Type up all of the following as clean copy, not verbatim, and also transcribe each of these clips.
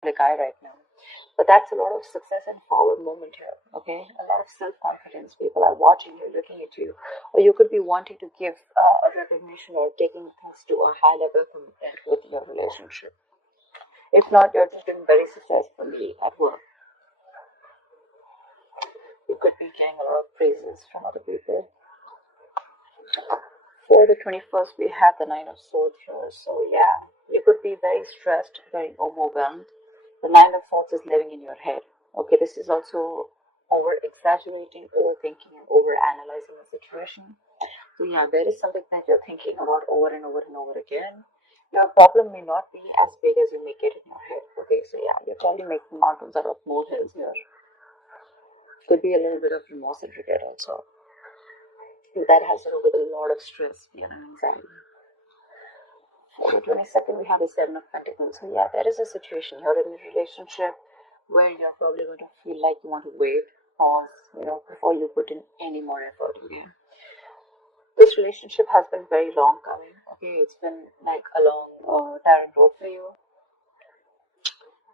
public eye right now. But that's a lot of success and forward movement here, okay? A lot of self-confidence. People are watching you, looking at you. Or you could be wanting to give a recognition or taking things to a high level commitment with your relationship. If not, you're just doing very successfully at work. You could be getting a lot of praises from other people. For the 21st, we have the Nine of Swords here. So yeah, you could be very stressed, very overwhelmed. The Nine of Swords is living in your head. Okay, this is also over-exaggerating, overthinking, and over-analyzing the situation. So yeah, there is something that you're thinking about over and over and over again. Your problem may not be as big as you make it in your head. Okay, so yeah, you're probably making mountains out of molehills here. Could be a little bit of remorse and regret also. That has to do with a lot of stress, fear, and anxiety. For the 22nd, we have the Seven of Pentacles. So yeah, there is a situation here in a relationship where you're probably going to feel like you want to wait, pause, before you put in any more effort. Okay, this relationship has been very long coming. Okay, it's been like a long, tiring road for you.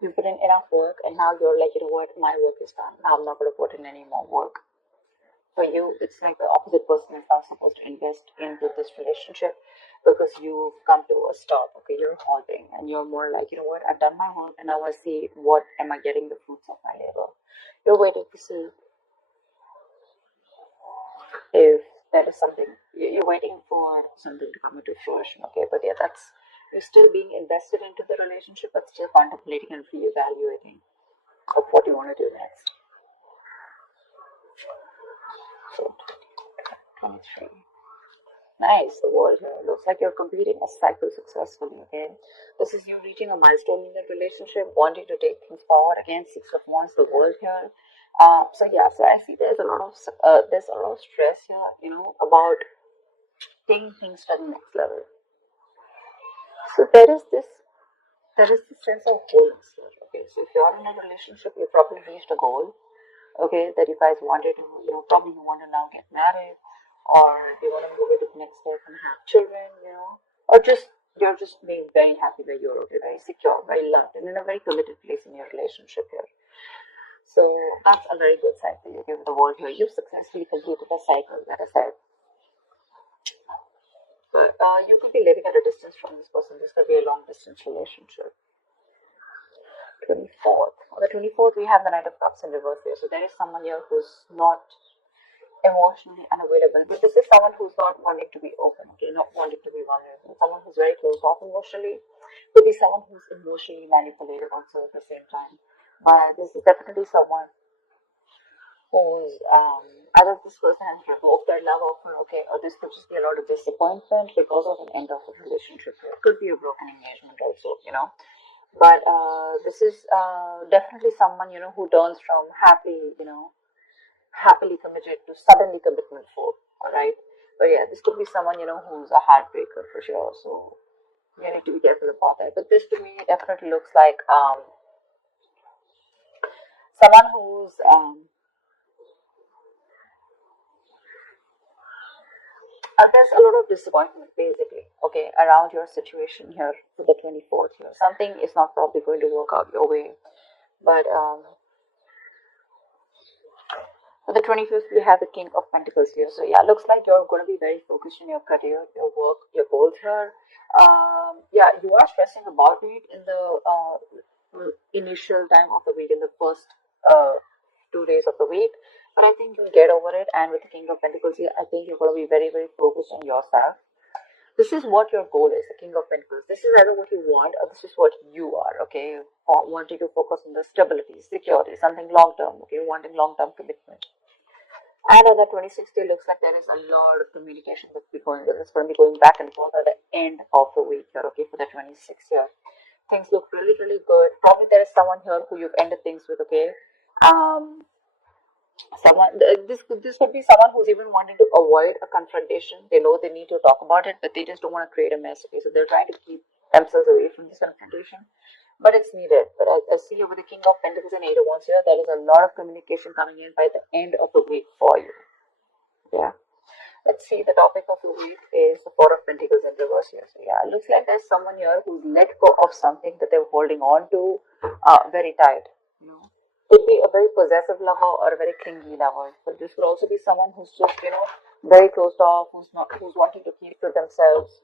You put in enough work, and now you're like, you know what, my work is done. Now I'm not going to put in any more work. For you, it's like the opposite person is not supposed to invest into this relationship because you've come to a stop. Okay, you're halting, and you're more like, you know what, I've done my work, and now I see what am I getting the fruits of my labor. You're waiting to see if there is something. You're waiting for something to come into fruition. Okay, but yeah, that's, you're still being invested into the relationship, but still contemplating and reevaluating of what you want to do next. So 23. Nice, the world here. Looks like you're completing a cycle successfully, okay? This is you reaching a milestone in the relationship, wanting to take things forward. Again, Six of Wands, the world here. So yeah, so I see there's a lot of stress here, about taking things to the next level. So there is this sense of wholeness here, okay? So if you're in a relationship, you probably reached a goal, okay, that you guys wanted to, probably you want to now get married, or you want to move it to the next step and have children, or just you're just being very happy that you're okay, very secure, very loved, and in a very committed place in your relationship here. So that's a very good side for you. Give the world here. You've successfully completed a cycle, like I said. But you could be living at a distance from this person. This could be a long distance relationship. 24th. On the 24th, we have the Knight of Cups in reverse here. So there is someone here who's not emotionally unavailable, but this is someone who's not wanting to be open, okay, not wanting to be vulnerable. Someone who's very closed off emotionally. Could be someone who's emotionally manipulated also at the same time. But this is definitely someone who's either this person has revoked their love offer, okay, or this could just be a lot of disappointment because of an end of a relationship. It could be a broken engagement also, But this is definitely someone, who turns from happily committed to suddenly commitment for, alright? But yeah, this could be someone, who's a heartbreaker for sure, so you need to be careful about that. But this to me definitely looks like someone who's there's a lot of disappointment basically, okay, around your situation here for the 24th here. Something is not probably going to work out your way, but for the 25th, we have the King of Pentacles here. So yeah, looks like you're going to be very focused on your career, your work, your goals here. Yeah, you are stressing about it in the initial time of the week, in the first 2 days of the week. But I think you'll get over it. And with the King of Pentacles here, I think you're going to be very, very focused on yourself. This is what your goal is, the King of Pentacles. This is either what you want or this is what you are, okay? Wanting to focus on the stability, security, something long-term, okay? Wanting long-term commitment. And on the 26th day, looks like there is a lot of communication that's going on. It's going to be going back and forth at the end of the week here, okay, for the 26th year. Things look really, really good. Probably there is someone here who you've ended things with, okay? This could be someone who's even wanting to avoid a confrontation. They know they need to talk about it, but they just don't want to create a mess, okay? So they're trying to keep themselves away from this confrontation. But it's needed. But I see here with the King of Pentacles and Eight of Wands here, there is a lot of communication coming in by the end of the week for you. Yeah. Let's see, the topic of the week is the Four of Pentacles in in reverse here. So yeah, it looks like there's someone here who's let go of something that they were holding on to very tight. You know, could be a very possessive lover or a very clingy lover, but this could also be someone who's just very closed off, who's wanting to keep to themselves,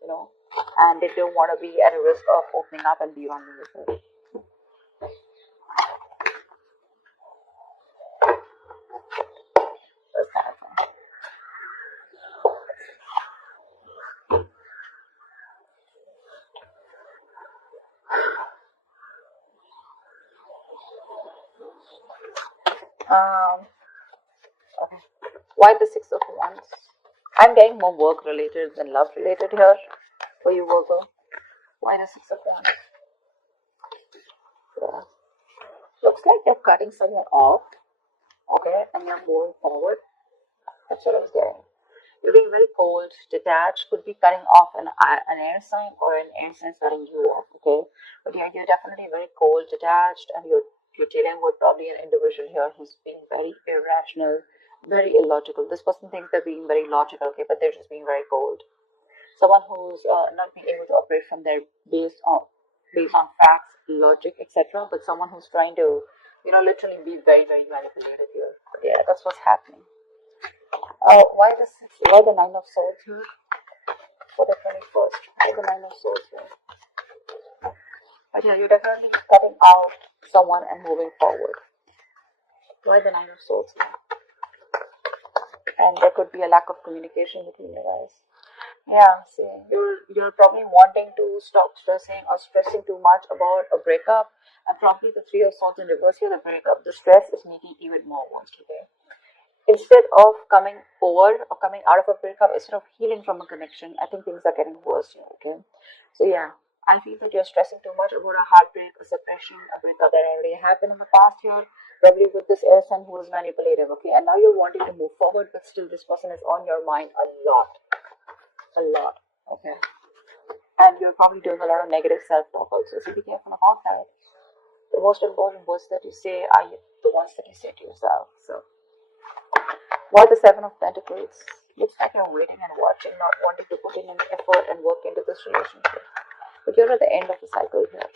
and they don't want to be at a risk of opening up and be vulnerable. That's kind of fun. Okay. Why the Six of Wands? I'm getting more work related than love related here for you, Virgo. Why the Six of Wands? Yeah. Looks like they're cutting someone off, okay, and you're moving forward. That's what I was getting. You're being very cold, detached, could be cutting off an air sign or an air sign cutting you off, okay? But yeah, you're definitely very cold, detached, and you're dealing with probably an individual here who's being very irrational, very illogical. This person thinks they're being very logical, okay, but they're just being very cold. Someone who's not being able to operate from their based on facts, logic, etc. But someone who's trying to, literally be very, very manipulative here. But yeah, that's what's happening. Why the Nine of Swords here for the 21st? Why the Nine of Swords here? But yeah, you're definitely cutting out someone and moving forward. Why the Nine of Swords here? And there could be a lack of communication between you guys. Yeah, see, you're probably wanting to stop stressing or stressing too much about a breakup, and probably the Three of Swords in reverse here, the breakup. The stress is making even more worse today. Instead of coming over or coming out of a breakup, instead of healing from a connection, I think things are getting worse here, okay? So yeah, I feel that you're stressing too much about a heartbreak, a separation, a breakup that already happened in the past year, probably with this air sign who was manipulative, okay? And now you're wanting to move forward, but still this person is on your mind a lot, okay? And you're probably doing a lot of negative self-talk also, so be careful about that. The most important words that you say are the ones that you say to yourself, so. Why the Seven of Pentacles? Looks like you're waiting and watching, not wanting to put in any effort and work into this relationship. But you're at the end of the cycle here.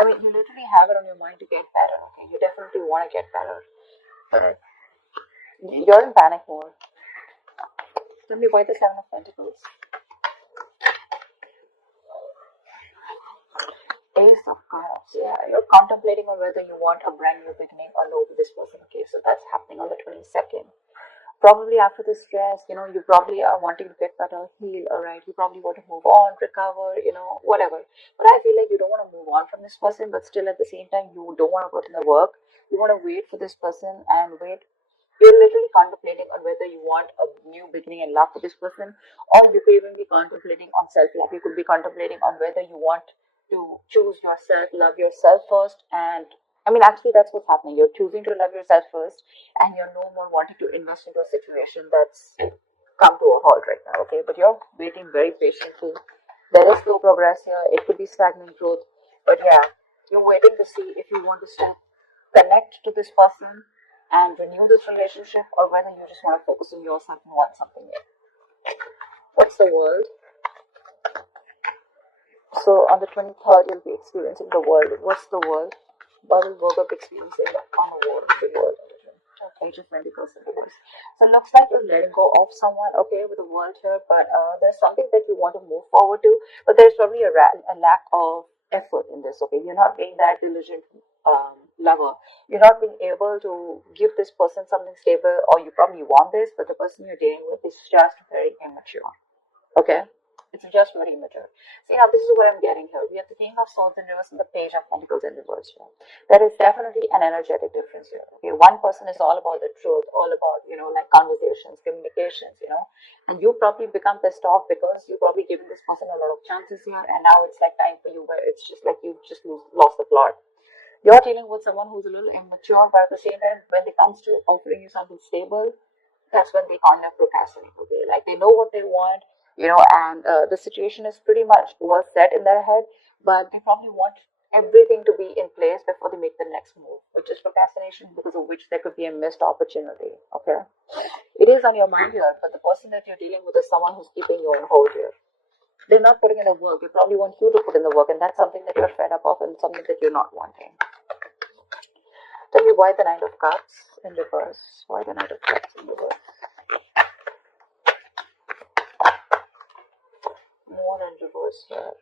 I mean, you literally have it on your mind to get better, okay? You definitely want to get better. But you're in panic mode. Tell me why the Seven of Pentacles? Ace of Cups. Yeah, you're contemplating on whether you want a brand new beginning or no with this person. Okay, so that's happening on the 22nd. Probably after the stress, you probably are wanting to get better, heal, alright. You probably want to move on, recover, whatever. But I feel like you don't want to move on from this person, but still at the same time, you don't want to put in the work. You want to wait for this person and wait. You're literally contemplating on whether you want a new beginning and love with this person, or you could even be contemplating on self-love. You could be contemplating on whether you want to choose yourself, love yourself first, and I mean, actually, that's what's happening. You're choosing to love yourself first, and you're no more wanting to invest into a situation that's come to a halt right now, okay? But you're waiting very patiently. There is slow progress here. It could be stagnant growth, but yeah, you're waiting to see if you want to still connect to this person and renew this relationship, or whether you just want to focus on yourself and want something new. What's the world? So on the 23rd, you'll be experiencing the world. What's the world? What will Virgo be experiencing on the world? The world. Page of Pentacles in reverse. So it looks like you're letting go of someone, okay, with the world here, but there's something that you want to move forward to, but there's probably a lack of effort in this, okay? You're not being that diligent lover. You're not being able to give this person something stable, or you probably want this, but the person you're dealing with is just very immature, okay? It's just very immature. See, now this is what I'm getting here. We have the King of Swords in reverse and the Page of Pentacles in reverse here. There is definitely an energetic difference here. Okay, one person is all about the truth, all about, like conversations, communications, and you probably become pissed off because you probably given this person a lot of chances here, and now it's like time for you where it's just like you just lost the plot. You're dealing with someone who's a little immature, but at the same time, when it comes to offering you something stable, that's when they kind of procrastinate. Okay, like they know what they want, and the situation is pretty much well set in their head, but they probably want everything to be in place before they make the next move, which is procrastination, because of which there could be a missed opportunity. Okay, it is on your mind here, but the person that you're dealing with is someone who's keeping you on hold here. They're not putting in the work. They probably want you to put in the work, and that's something that you're fed up of and something that you're not wanting. Tell me why the Knight of Cups in reverse. Why the Knight of Cups in reverse? More in reverse here.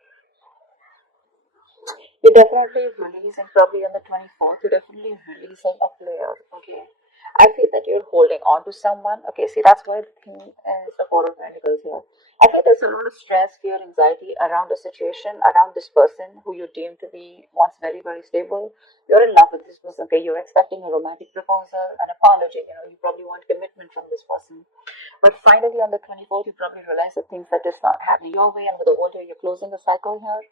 You're definitely releasing, probably on the 24th, you're definitely releasing a player, okay? I feel that you're holding on to someone, okay? See, that's why the thing is the Four of Pentacles here. I feel there's a lot of stress, fear, anxiety around the situation, around this person who you deem to be once very, very stable. You're in love with this person, okay? You're expecting a romantic proposal, an apology, you probably want commitment from this person. But finally, on the 24th, you probably realize that things are just not happening your way, and with the world here, you're closing the cycle here,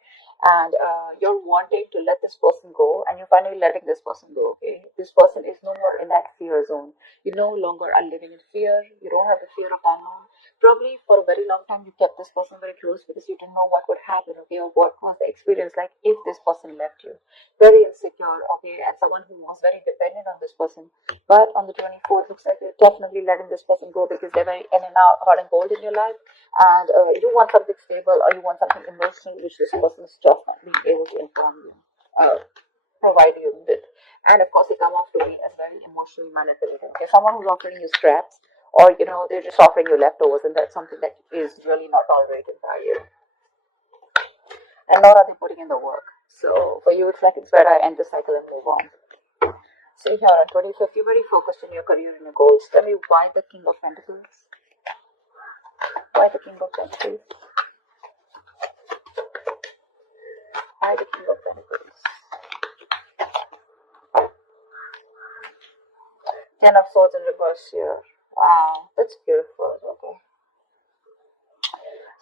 and you're wanting to let this person go, and you're finally letting this person go. Okay, this person is no more in that fear zone. You no longer are living in fear. You don't have the fear of unknown. Probably for a very long time, you kept this person very close because you didn't know what would happen. Okay, or what was the experience like if this person left you. Very insecure. Okay, and someone who was very dependent on this person. But on the 24th, looks like you're definitely letting this person go because they're very in and out, hot and cold in your life, and you want something stable, or you want something emotional, which this person is just not being able to inform you, provide you with. And of course, they come off to me as very emotionally manipulative. Okay, someone who's offering you scraps, or they're just offering you leftovers, and that's something that is really not tolerated by you. And nor are they putting in the work. So for you, it's like it's better I end the cycle and move on. So here on 25th, you're very focused on your career and your goals. Tell me why the King of Pentacles? Why the King of Pentacles? Why the King of Pentacles? Ten of Swords in reverse here. Wow, that's beautiful. Okay.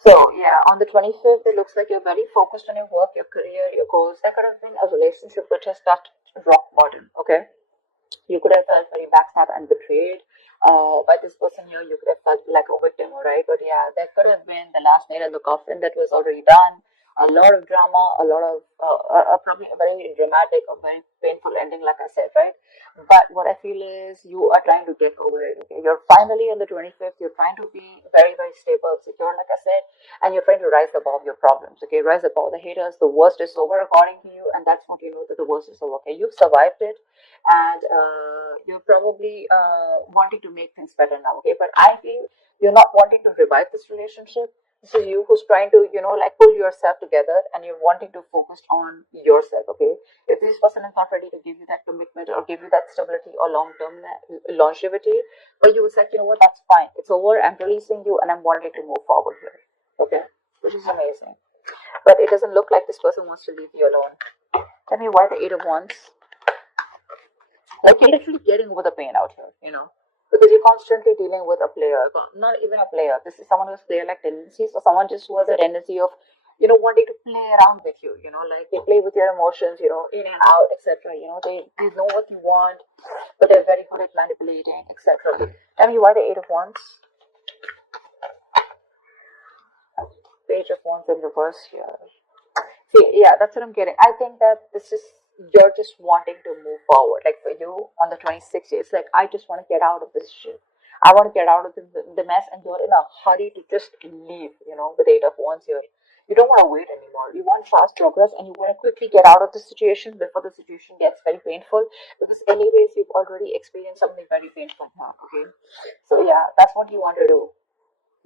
So yeah, on the 25th, it looks like you're very focused on your work, your career, your goals. There could have been a relationship which has touched rock bottom. Okay. You could have felt very backstabbed and betrayed by this person here. You could have felt like a victim, right? But yeah, there could have been the last nail in the coffin that was already done. A lot of drama, a lot of probably a very dramatic, a very painful ending, like I said, right? But what I feel is you are trying to get over it. Okay? You're finally on the 25th. You're trying to be very, very stable, secure, like I said, and you're trying to rise above your problems. Okay, rise above the haters. The worst is over, according to you, and that's what you know, that the worst is over. Okay, you've survived it, and you're probably wanting to make things better now. Okay, but I feel you're not wanting to revive this relationship. This is you who's trying to like pull yourself together, and you're wanting to focus on yourself. Okay, if this person is not ready to give you that commitment or give you that stability or long-term longevity, but you will say, what, that's fine, it's over, I'm releasing you, and I'm wanting to move forward here. Okay, which is amazing. But it doesn't look like this person wants to leave you alone. Tell me why the Eight of Wands. Like, you're literally getting over the pain out here, because you're constantly dealing with a player, not even a player. This is someone who has player-like tendencies, or someone just who has a tendency of, wanting to play around with you, like they play with your emotions, in and out, etc. They know what you want, but they're very good at manipulating, etc. Tell me why the Eight of Wands. Page of Wands in reverse here. See, yeah, that's what I'm getting. I think that this is, you're just wanting to move forward. Like for you on the 26th, it's like, I just want to get out of this shit. I want to get out of the mess, and you're in a hurry to just leave, with the Eight of Wands here. You don't want to wait anymore. You want fast progress, and you want to quickly get out of the situation before the situation gets very painful, because anyways, you've already experienced something very painful now, okay? So yeah, that's what you want to do.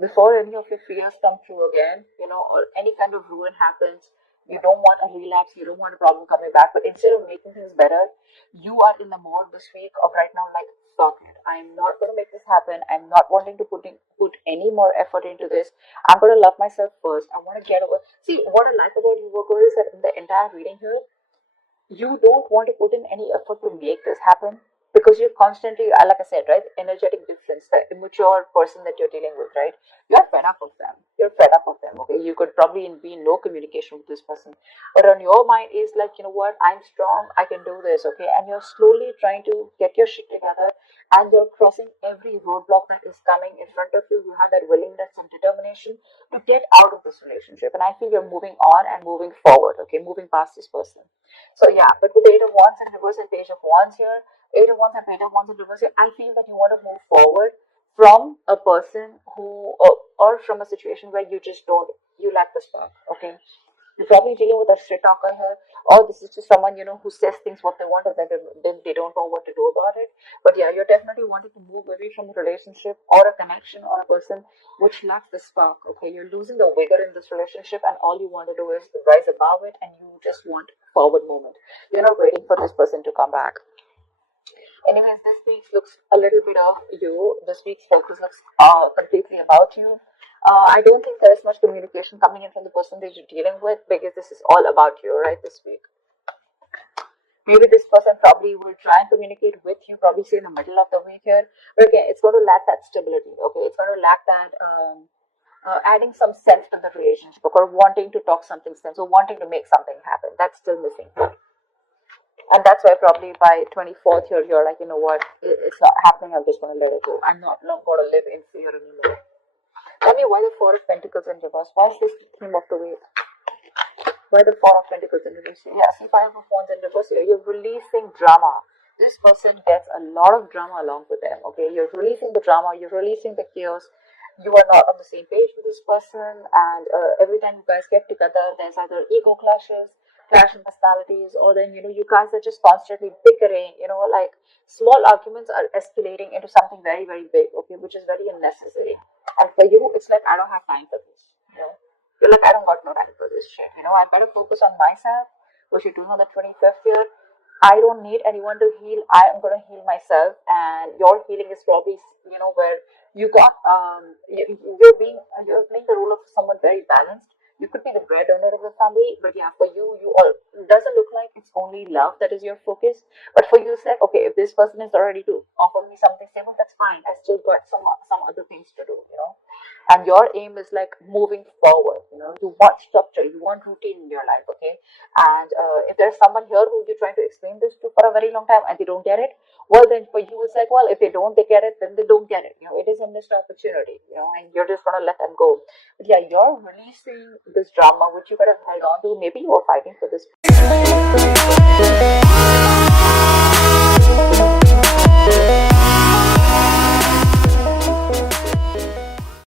Before any of your fears come true again, or any kind of ruin happens, you don't want a relapse, you don't want a problem coming back. But instead of making things better, you are in the mode this week of right now, like, fuck it, I'm not going to make this happen. I'm not wanting to put any more effort into this. I'm going to love myself first. I want to get over. See, what I like about you, Virgo, is that in the entire reading here, you don't want to put in any effort to make this happen, because you're constantly, like I said, right, energetic difference, the immature person that you're dealing with, right, you're fed up of them. Okay, you could probably be in no communication with this person, but on your mind is like, what, I'm strong, I can do this. Okay, and you're slowly trying to get your shit together, and you're crossing every roadblock that is coming in front of you. You have that willingness and determination to get out of this relationship, and I feel you're moving on and moving forward, okay, moving past this person. So yeah, but with the Eight of Wands in reverse and Page of Wands here, Eight of Wands and Page of Wands in reverse here, I feel that you want to move forward from a person who, or from a situation where you just don't, you lack the spark, okay. You're probably dealing with a straight talker here, or this is just someone, who says things what they want and then they don't know what to do about it. But yeah, you're definitely wanting to move away from a relationship or a connection or a person which lacks the spark. Okay, you're losing the vigor in this relationship, and all you want to do is rise above it, and you just want forward movement. You're not waiting for this person to come back. Anyways, this week looks a little bit of you. This week's focus looks completely about you. I don't think there is much communication coming in from the person that you're dealing with, because this is all about you, right, this week. Maybe this person probably will try and communicate with you, probably say in the middle of the week here. But again, it's going to lack that stability, okay? It's going to lack that adding some sense to the relationship, or wanting to talk something sense, or wanting to make something happen. That's still missing. And that's why probably by 24th here, you're like, you know what, it's not happening, I'm just going to let it go. I'm not going to live in fear anymore. Tell me, why the Four of Pentacles in reverse? Why is this the theme of the week? Why the Four of Pentacles in reverse? Yeah, see, Five of Wands in reverse here. You're releasing drama. This person gets a lot of drama along with them, okay? You're releasing the drama, you're releasing the chaos. You are not on the same page with this person, and every time you guys get together, there's either ego clashes, clash in personalities, or then, you guys are just constantly bickering, like small arguments are escalating into something very, very big, okay, which is very unnecessary. And for you, it's like, I don't have time for this, You're like, I don't got no time for this shit, I better focus on myself, which you're doing on the 25th year. I don't need anyone to heal. I am going to heal myself, and your healing is probably, where you got, you're playing the role of someone very balanced. You could be the breadwinner of the family, but yeah, for you, it doesn't look like it's only love that is your focus. But for you, it's like, okay, if this person is not ready to offer me something stable, that's fine. I still got some other things to do. And your aim is like moving forward. You want structure, you want routine in your life, okay? And if there's someone here who you're trying to explain this to for a very long time and they don't get it, well, then for you, it's like, well, if they get it, then they don't get it. It is a missed opportunity, and you're just going to let them go. But yeah, you're releasing this drama, which you could have held on to. Maybe you were fighting for this.